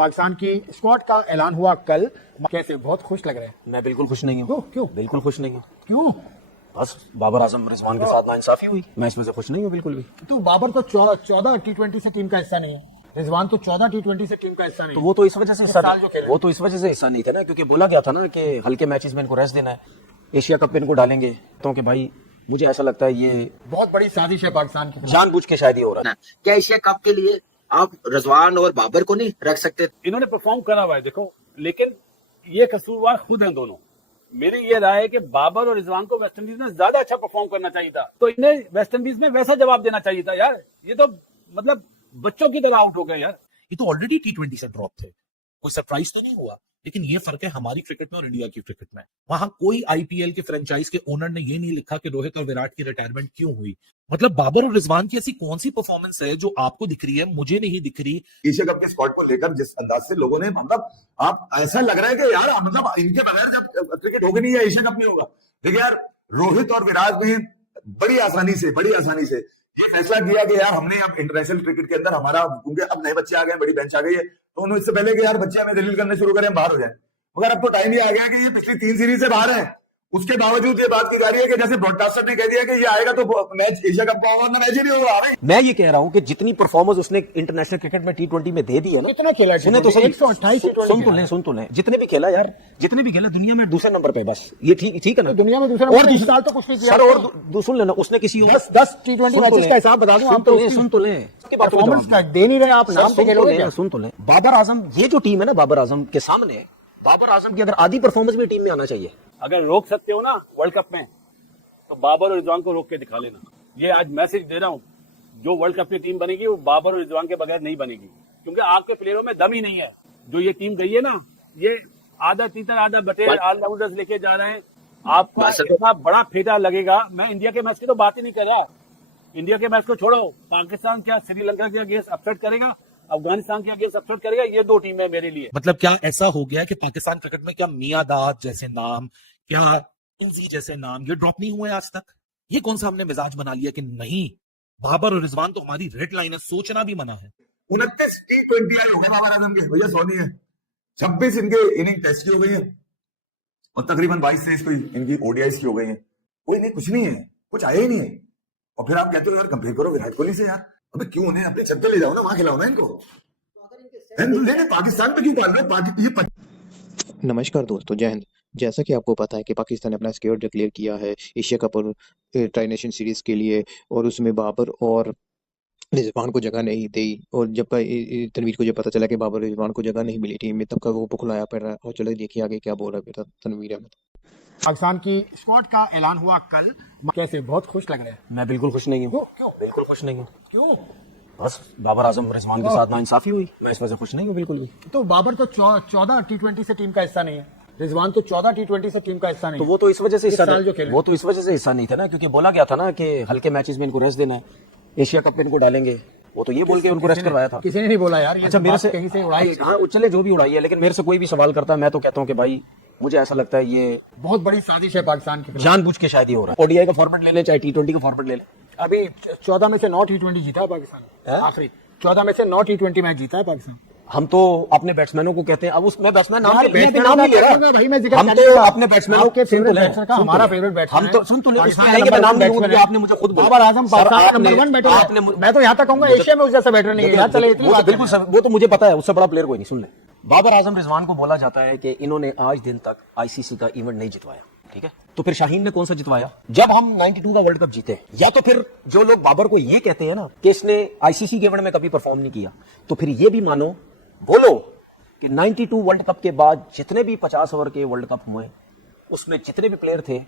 पाकिस्तान की स्क्वाड का ऐलान हुआ कल, कैसे बहुत खुश लग रहे हैं? मैं बिल्कुल खुश नहीं हूँ। क्यों? बिल्कुल खुश नहीं हूँ। क्यों? बस बाबर आजम रिजवान के साथ नाइंसाफी हुई, मैं इसमें से खुश नहीं हूँ बिल्कुल भी। तो बाबर तो 14 T20 से टीम का हिस्सा नहीं है, रिजवान तो 14 T20 से टीम का हिस्सा नहीं तो है। वो तो इस वजह से हिस्सा साल जो खेले। वो तो इस वजह से हिस्सा नहीं थे ना, क्योंकि बोला गया था ना कि हल्के मैचेस में इनको रेस्ट देना है, एशिया कप में इनको डालेंगे। तो कि भाई मुझे ऐसा लगता है ये बहुत बड़ी साजिश है पाकिस्तान की। जानबूझ के शायद ही हो रहा है। क्या एशिया कप के लिए आप रिजवान और बाबर को नहीं रख सकते? इन्होंने परफॉर्म करा हुआ है देखो, लेकिन ये कसूरवार खुद हैं दोनों। मेरी ये राय है कि बाबर और रिजवान को वेस्ट इंडीज में ज्यादा अच्छा परफॉर्म करना चाहिए था, तो इन्हें वेस्ट इंडीज में वैसा जवाब देना चाहिए था यार। ये तो मतलब बच्चों की तरह आउट हो गए यार। ये तो ऑलरेडी T20 से ड्रॉप थे, कोई सरप्राइज तो नहीं हुआ। लेकिन ये फर्क है हमारी क्रिकेट में और इंडिया की क्रिकेट में। वहां कोई आईपीएल के फ्रेंचाइज के ओनर ने ये नहीं लिखा कि रोहित और विराट की रिटायरमेंट क्यों हुई। मतलब बाबर और रिजवान की ऐसी कौन सी परफॉर्मेंस है जो आपको दिख रही है, मुझे नहीं दिख रही। एशिया कप के स्क्वाड को लेकर जिस अंदाज से लोगों ने, मतलब आप ऐसा लग रहा है कि यार मतलब इनके बगैर जब क्रिकेट होगा नहीं या एशिया कप नहीं होगा। देखिए यार, रोहित और विराट ने बड़ी आसानी से ये फैसला किया कि यार हमने अब इंटरनेशनल क्रिकेट के अंदर हमारा, क्योंकि अब नए बच्चे आ गए, बड़ी बेंच आ गई है, तो उन्होंने इससे पहले कि यार बच्चे हमें दलील करने शुरू करें, हम बाहर हो जाए। मगर अब तो टाइम ही आ गया कि ये पिछली 3 सीरीज से बाहर है। उसके बावजूद ये बात की जा रही है कि जैसे ब्रॉडकास्टर ने कह दिया कि ये आएगा तो मैच एशिया कप का होगा, ना मैच ही नहीं होगा। मैं ये कह रहा हूँ कि जितनी परफॉर्मेंस उसने इंटरनेशनल क्रिकेट में T20 में दे दी है ना, कितना खेला? सुने तो 128 सुन तो लें, जितने भी खेला यार, जितने भी खेला दुनिया में दूसरे नंबर पे, बस ये ठीक है ना। दुनिया में दूसरा और नंबर, इस साल तो कुछ नहीं किया सर, और सुन लेना, उसने किसी 10 T20 मैचेस का हिसाब बता दूं, आप तो सुन तो लें, परफॉर्मेंस का दे नहीं रहे आप, नाम से खेलोगे क्या? सुन तो लें। बाबर आजम, ये जो टीम है ना, बाबर आजम के सामने बाबर आजम की अगर आधी परफॉर्मेंस भी टीम में आना चाहिए। अगर रोक सकते हो ना वर्ल्ड कप में, तो बाबर और रिजवान को रोक के दिखा लेना। ये आज मैसेज दे रहा हूँ, जो वर्ल्ड कप की टीम बनेगी वो बाबर और रिजवान के बगैर नहीं बनेगी, क्योंकि आपके प्लेयरों में दम ही नहीं है। जो ये टीम गई है ना, ये आधा तीतर आधा बटेर ऑलराउंडर्स लेके जा रहे हैं। आपका इतना बड़ा फेटा लगेगा। मैं इंडिया के मैच की तो बात ही नहीं कर रहा। इंडिया के मैच को छोड़ो, पाकिस्तान क्या श्रीलंका के अगेंस्ट अपसेट करेगा, अफगानिस्तान के अगेंस्ट अपसेट करेगा, ये 2 टीमें मेरे लिए। मतलब क्या ऐसा हो गया कि पाकिस्तान क्रिकेट में क्या मियादाद जैसे नाम, क्या इंजी जैसे नाम ये ड्रॉप नहीं हुए आज तक? ये कौन सा हमने मिजाज बना लिया कि नहीं, बाबर और रिजवान तो हमारी रेड लाइन है, सोचना भी मना है। 29 T20 आई हो गए बाबर आजम के, भैया 100 नहीं है। 26 इनके इनिंग टेस्ट की हो गई है और तकरीबन 22 से इनकी ओडीआईस की हो गई है। कोई नहीं, कुछ नहीं है, कुछ आया ही नहीं है। और फिर आप कहते हो यार कंपेयर करो विराट कोहली से। यार अबे क्यों उन्हें अपने छत पे ले जाओ ना, वहां खिलाओ ना इनको। पाकिस्तान पे क्यों पाल रहे हो? नमस्कार दोस्तों, जय हिंद। जैसा कि आपको पता है कि पाकिस्तान ने अपना स्क्वाड डिक्लेयर किया है एशिया कप और ट्राई नेशन सीरीज के लिए, और उसमें बाबर और रिजवान को जगह नहीं दी। और जब तनवीर को जब पता चला कि बाबर रिजवान को जगह नहीं मिली टीम में, तब का वो बुखलाया पड़ रहा है। और चलो देखिए आगे क्या बोल रहा है बेटा तनवीर अहमद। पाकिस्तान की स्क्वाड का ऐलान हुआ कल, कैसे बहुत खुश लग रहे हैं? मैं बिल्कुल खुश नहीं हूँ। क्यों? बिल्कुल खुश नहीं हूँ। क्यों? बस बाबर आजम रिजवान के साथ नाइंसाफी हुई, मैं इसमें से खुश नहीं हूँ बिल्कुल भी। तो बाबर तो 14 T20 से टीम का हिस्सा नहीं है, रिजवान तो 14 T20 से टीम का हिस्सा नहीं। तो वो तो इस वजह से हिस्सा साल जो खेले, वो तो इस वजह से हिस्सा नहीं थे ना, क्योंकि बोला गया था ना कि हल्के मैचेस में इनको रेस्ट देना है, एशिया कप में इनको डालेंगे। वो तो ये बोल के उनको रेस्ट करवाया था। किसी ने नहीं बोला यार। अच्छा, मेरे से कहीं से उड़ाई। हाँ चले, जो भी उड़ाई है, लेकिन मेरे से कोई भी सवाल करता है मैं तो कहता हूँ कि भाई मुझे ऐसा लगता है ये बहुत बड़ी साजिश है पाकिस्तान की। जानबूझ के शायद ही हो रहा है। ओडीआई का फॉर्मेट ले ले, चाहे T20 का फॉर्मेट ले ले। अभी 14 में से 9 T20 जीता है पाकिस्तान। आखिरी 14 में से 9 T20 मैच जीता है पाकिस्तान। हम तो अपने बैट्समैनों को कहते हैं, अब उसमें बैट्समैन नाम नाम नहीं ले रहा भाई, मैं जिक्र हम तो अपने बैट्समैनों के फेवरेट बैट्समैन का, हमारा फेवरेट बैट्समैन हम तो सुन तो ले, उसमें आएंगे, मैं नाम नहीं लूंगा, आपने मुझे खुद बोला। बाबर आजम पाकिस्तान का नंबर 1 बैटर है। मैं तो यहाँ तक कहूंगा एशिया में उस जैसा बैटर नहीं है यार। चले इतनी बात, बिल्कुल वो तो मुझे पता है, उससे बड़ा प्लेयर कोई नहीं। सुन ले, बाबर आजम रिजवान को बोला जाता है कि इन्होंने आज दिन तक आईसीसी का इवेंट नहीं जितवाया, ठीक है? तो फिर शाहीन ने कौन सा जितवाया जब हम 92 का वर्ल्ड कप जीते? या तो फिर जो लोग बाबर को ये कहते हैं ना कि इसने आईसीसी के इवेंट में कभी परफॉर्म नहीं किया, तो फिर ये भी मानो, बोलो कि 92 वर्ल्ड कप के बाद जितने भी 50 ओवर के वर्ल्ड कप हुए, उसमें जितने भी प्लेयर थे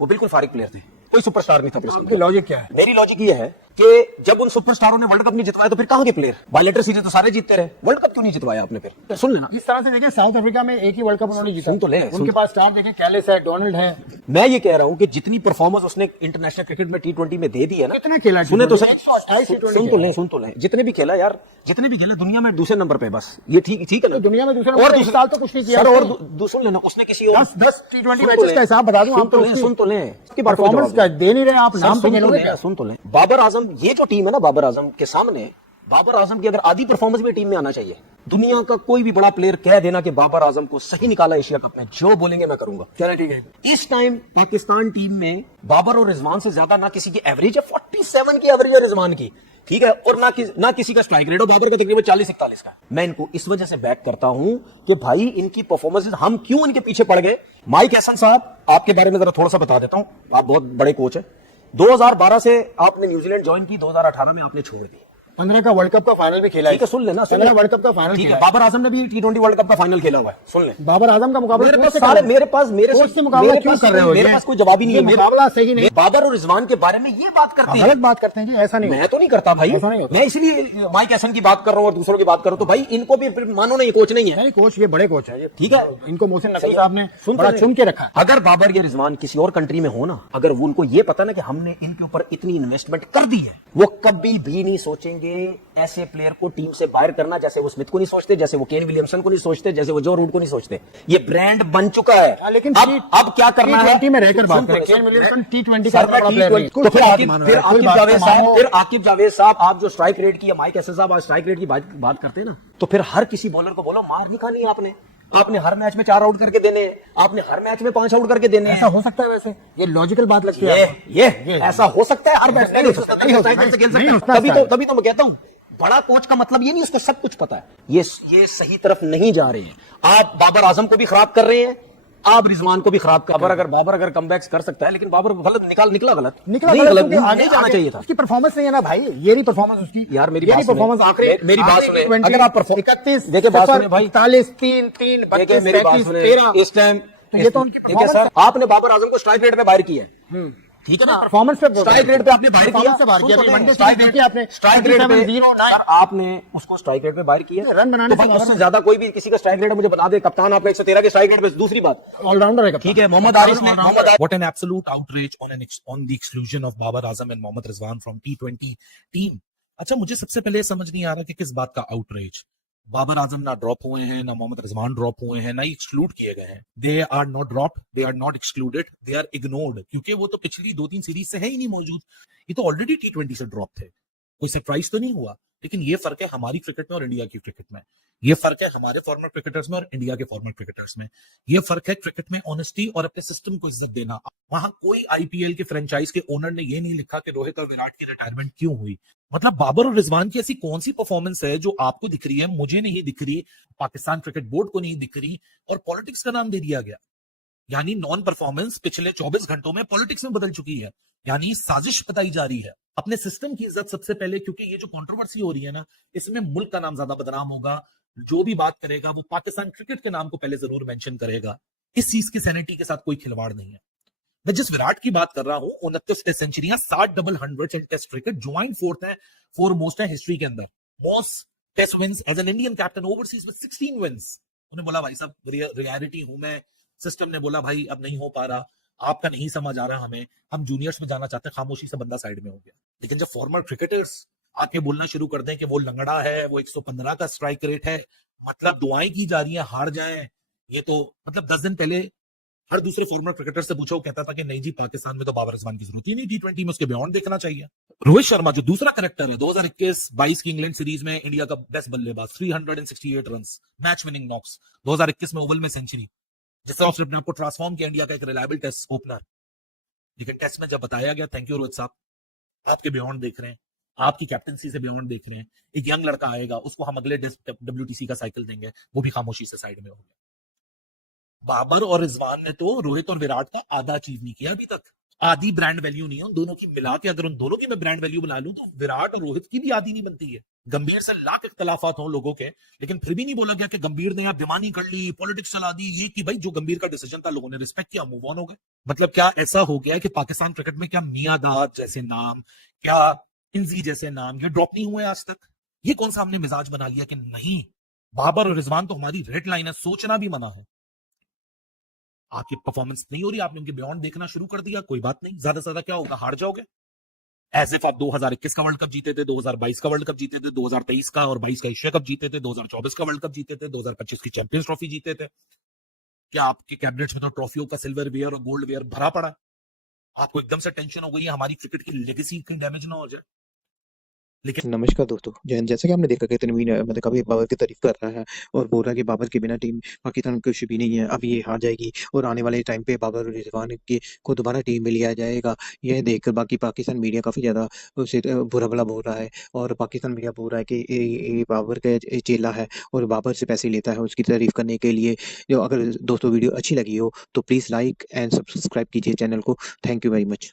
वो बिल्कुल फारिग प्लेयर थे, कोई सुपरस्टार नहीं था। आपकी लॉजिक क्या है? मेरी लॉजिक ये है कि जब उन सुपरस्टारों ने वर्ल्ड कप नहीं जितवाया तो फिर कहां के प्लेयर? बायलेटर सीरीज तो सारे जीतते रहे, वर्ल्ड कप क्यों नहीं जितवाया आपने? फिर सुन लेना, इस तरह से देखिए, साउथ अफ्रीका में एक ही वर्ल्ड कप उन्होंने जीता। सुन तो ले, उनके पास स्टार देखिए, कैलिस है, डोनाल्ड है। मैं ये कह रहा हूं कि जितनी परफॉर्मेंस उसने इंटरनेशनल क्रिकेट में T20 में दे दी है ना, कितने खेला? सुने तो सही, 128 सुन तो ले, जितने भी खेला यार, जितने भी खेला दुनिया में दूसरे नंबर पे, बस ये ठीक है ना? दुनिया में दूसरे नंबर, इस साल तो कुछ नहीं किया। और सुन लेना, उसने किसी और 10 T20 मैचेस का हिसाब बता दूं आपको। सुन तो ले, परफॉर्मेंस का दे नहीं रहे आप, नाम पे खेलोगे क्या? सुन तो ले, बाबर आजम, ये जो टीम है ना बाबर आजम के सामने, बाबर आजम की अगर आधी परफॉर्मेंस भी टीम में आना चाहिए, दुनिया का कोई भी बड़ा प्लेयर कह देना कि बाबर आजम को सही निकाला एशिया कप में, जो बोलेंगे मैं करूंगा। चलो ठीक है। इस टाइम पाकिस्तान टीम में बाबर और रिजवान से ज्यादा ना किसी की एवरेज है, 47 की एवरेज है रिजवान की, ठीक है, और ना किसी का स्ट्राइक रेट हो, बाबर का तकरीबन 40-41 का। मैं इनको इस वजह से बैक करता हूं कि भाई इनकी परफॉर्मेंस, हम क्यों इनके पीछे पड़ गए। माइक हैसन साहब, आपके बारे में जरा थोड़ा सा बता देता हूं, आप बहुत बड़े कोच है। 2012 से आपने न्यूजीलैंड ज्वाइन की, 2018 में आपने छोड़ दी। 15 का वर्ल्ड कप का फाइनल भी खेला है। ठीक है, सुन लेना, 15 वर्ल्ड कप का फाइनल ठीक खेला है। है। बाबर आजम ने भी T20 वर्ल्ड कप का फाइनल खेला हुआ है, सुन ले। बाबर आजम का मुकाबला मेरे कोच पास से सारे, कर- मेरे पास मेरे कोच से मुकाबला मेरे क्यों पास कर रहे हो? मेरे ये- पास कोई जवाब ही नहीं ये है। मुकाबला सही नहीं। बाबर और रिजवान के बारे में ये बात करते हैं, गलत बात करते हैं कि ऐसा नहीं मैं तो नहीं करता भाई, ऐसा नहीं होता। मैं इसलिए माइक हैसन की बात कर रहा हूं और दूसरों की बात कर रहा हूं, तो भाई इनको भी फिर मानो नहीं, कोच नहीं है। नहीं, कोच ये बड़े कोच है, ठीक है, इनको मोहसिन नकवी साहब ने बड़ा चुन के रखा है। अगर बाबर या रिजवान किसी और कंट्री में हो ना, अगर वो उनको ये पता ना कि हमने इनके ऊपर इतनी इन्वेस्टमेंट कर दी है, वो कभी भी नहीं सोचेंगे ऐसे प्लेयर को टीम से बाहर करना, जैसे वो स्मिथ को नहीं सोचते, जैसे वो केन विलियमसन को नहीं सोचते, जैसे वो जो रूट को नहीं सोचते। ये ब्रांड बन चुका है। हाँ, लेकिन अब क्या करना है, T20 में रहकर बात करें। केन विलियमसन T20 का बड़ा प्लेयर नहीं है। तो फिर आकिब कोई बात जावेद नहीं साहब, मानो। फिर आकिब जावेद साहब, आप जो स्ट्राइक रेट की या माइक हैसन साहब आज स्ट्राइक रेट की बात करते हैं ना, तो फिर हर किसी बॉलर को बोलो मार नहीं खानी है आपने हर मैच में 4 आउट करके देने, आपने हर मैच में 5 आउट करके देने। ऐसा हो सकता है? वैसे ये लॉजिकल बात लगती है आपको? ये ऐसा हो सकता है हर मैच में, नहीं हो सकता, नहीं हो सकता। तभी तो मैं कहता हूं बड़ा कोच का मतलब ये नहीं उसको सब कुछ पता है। ये सही तरफ नहीं जा रहे हैं। आप बाबर आजम को भी खराब कर रहे हैं, आप रिजवान को भी खराब कर रहे हैं। बाबर अगर कमबैक्स कर सकता है, लेकिन बाबर गलत निकला गलत निकला नहीं, गलत, क्योंकि नहीं जाना चाहिए था। उसकी परफॉर्मेंस नहीं है ना भाई, ये नहीं परफॉर्मेंस उसकी। यार मेरी ये परफॉर्मेंस आखिरी, मेरी बात सुने, अगर आप 31 देखिए बात सुने भाई, 41 3 3 देखिए 32 मेरी बात 35 सुने, 13 इस टाइम तो ये तो उनकी देखिए परफॉर्मेंस सर, आपने बाबर आजम को स्ट्राइक रेट पे बाहर किया है, ठीक है ना, परफॉर्मेंस पे स्ट्राइक रेट पे आपने बाहर किया, परफॉर्मेंस से बाहर किया। सुन वनडे स्ट्राइक सीरीज रेट देखी आपने, स्ट्राइक रेट पे 37-09 सर आपने उसको स्ट्राइक रेट पे बाहर किया, रन बनाने तो से भाई उससे ज्यादा कोई भी किसी का स्ट्राइक रेट मुझे बता दे, कप्तान आपका 113 के स्ट्राइक रेट पे। दूसरी बात, ऑलराउंडर है, ठीक है, मोहम्मद आरिफ ने What an absolute outrage on the exclusion of Babar Azam and Mohammad Rizwan from T20 team. अच्छा, मुझे सबसे पहले समझ नहीं आ रहा कि किस बात का आउटरीच। बाबर आजम ना ड्रॉप हुए हैं, ना मोहम्मद रिजवान ड्रॉप हुए हैं, ना ही एक्सक्लूड किए गए हैं। They are not drop, they are not excluded, they are ignored, क्योंकि वो तो पिछली 2-3 सीरीज से है ही नहीं मौजूद। ये तो ऑलरेडी T20 से ड्रॉप थे, कोई सरप्राइज तो नहीं हुआ। लेकिन ये फर्क है हमारी क्रिकेट में और इंडिया की क्रिकेट में, ये फर्क है हमारे फॉर्मर क्रिकेटर्स में और इंडिया के फॉर्मर क्रिकेटर्स में। ये फर्क है क्रिकेट में ऑनेस्टी और अपने सिस्टम को इज्जत देना। वहां कोई आईपीएल के फ्रेंचाइज के ओनर ने ये नहीं लिखा कि रोहित और विराट की रिटायरमेंट क्यों हुई। मतलब बाबर और रिजवान की ऐसी कौन सी परफॉर्मेंस है जो आपको दिख रही है, मुझे नहीं दिख रही, पाकिस्तान क्रिकेट बोर्ड को नहीं दिख रही, और पॉलिटिक्स का नाम दे दिया गया। यानी नॉन परफॉर्मेंस पिछले 24 घंटों में पॉलिटिक्स में बदल चुकी है, यानी साजिश बताई जा रही है। अपने सिस्टम की इज्जत सबसे पहले, क्योंकि ये जो कंट्रोवर्सी हो रही है ना, इसमें मुल्क का नाम ज्यादा बदनाम होगा। जो भी बात करेगा वो पाकिस्तान क्रिकेट के नाम को पहले जरूर मेंशन करेगा। इस चीज की सैनिटी के साथ कोई खिलवाड़ नहीं है। मैं जिस विराट की बात कर रहा हूं, 29 टेस्ट सेंचुरियां, 60 double hundreds in test cricket, joint foremost है हिस्ट्री के अंदर। Most test wins as an Indian captain overseas with 16 wins. उन्हें बोला भाई साहब रियलिटी हूं मैं, सिस्टम ने बोला भाई अब नहीं हो पा रहा, आपका नहीं समझ आ रहा हमें, हम जूनियर्स में जाना चाहते हैं, खामोशी से बंदा साइड में हो गया। लेकिन जब फॉर्मर क्रिकेटर्स आके बोलना शुरू कर दें कि वो लंगड़ा है, वो 115 का स्ट्राइक रेट है, मतलब दुआएं की जा रही हैं हार जाएं, ये तो मतलब 10 दिन पहले हर दूसरे फॉर्मर क्रिकेटर से पूछो, कहता था कि नहीं जी पाकिस्तान में तो बाबर रिजवान की जरूरत ही नहीं, T20 में उसके बियॉन्ड देखना चाहिए। रोहित शर्मा जो दूसरा करेक्टर है, 2021-22 की इंग्लैंड सीरीज में इंडिया का बेस्ट बल्लेबाज, 368 रन, मैच विनिंग नॉक्स, 2021 में ओवल में सेंचुरी, जिससे ने आपको ट्रांसफॉर्म किया इंडिया का एक रिलायबल टेस्ट ओपनर। लेकिन टेस्ट में जब बताया गया, थैंक यू रोहित साहब, आपके बियॉन्ड देख रहे हैं, आपकी कैप्टनसी से बियॉन्ड देख रहे हैं, एक यंग लड़का आएगा उसको हम अगले WTC का साइकिल देंगे, वो भी खामोशी से साइड में हो गया। बाबर और रिजवान ने तो रोहित और विराट का आधा अचीव नहीं किया अभी तक। आधी ब्रांड वैल्यू नहीं है उन दोनों की मिला के, अगर उन दोनों की मैं ब्रांड वैल्यू बना लूं तो विराट और रोहित की भी आधी नहीं बनती है। गंभीर से लाख इख्तलाफात हो लोगों के, लेकिन फिर भी नहीं बोला गया कि गंभीर ने आप बेमानी कर ली, पॉलिटिक्स चला दी, ये कि भाई जो गंभीर का डिसीजन था लोगों ने रिस्पेक्ट किया, मूव ऑन हो गए। मतलब क्या ऐसा हो गया है कि पाकिस्तान क्रिकेट में क्या मियादाद जैसे नाम, क्या इंजी जैसे नाम ये ड्रॉप नहीं हुए आज तक? ये कौन सा हमने मिजाज बना लिया कि नहीं बाबर और रिजवान तो हमारी रेड लाइन है, सोचना भी मना है। आपकी परफॉर्मेंस नहीं हो रही, आपने उनके बियॉन्ड देखना शुरू कर दिया, कोई बात नहीं, ज्यादा से ज्यादा क्या होगा, हार जाओगे। एज इफ आप 2021 का वर्ल्ड कप जीते थे, 2022 का वर्ल्ड कप जीते थे, 2023 का और 22 का एशिया कप जीते थे, 2024 का वर्ल्ड कप जीते थे, 2025 की चैंपियंस ट्रॉफी जीते थे। क्या आपके कैबिनेट्स में तो ट्रॉफियों का सिल्वर वेयर और गोल्ड वेयर भरा पड़ा है? आपको एकदम से टेंशन हो गई है हमारी क्रिकेट की लेगेसी कहीं डैमेज ना हो जाए? लेकिन नमस्कार दोस्तों, जय हिंद। जैसा कि आपने देखा कि तनवीर मतलब काफी बाबर की तारीफ कर रहा है और बोल रहा है कि बाबर के बिना टीम पाकिस्तान कुछ भी नहीं है, अब ये हार जाएगी और आने वाले टाइम पे बाबर और रिजवान को दोबारा टीम में लिया जाएगा। यह देखकर बाकी पाकिस्तान मीडिया काफी ज्यादा उसे बुरा भला बोल रहा है और पाकिस्तान मीडिया बोल रहा है कि ये बाबर का चेला है और बाबर से पैसे लेता है उसकी तारीफ करने के लिए। जो अगर दोस्तों वीडियो अच्छी लगी हो तो प्लीज लाइक एंड सब्सक्राइब कीजिए चैनल को। Thank you very much.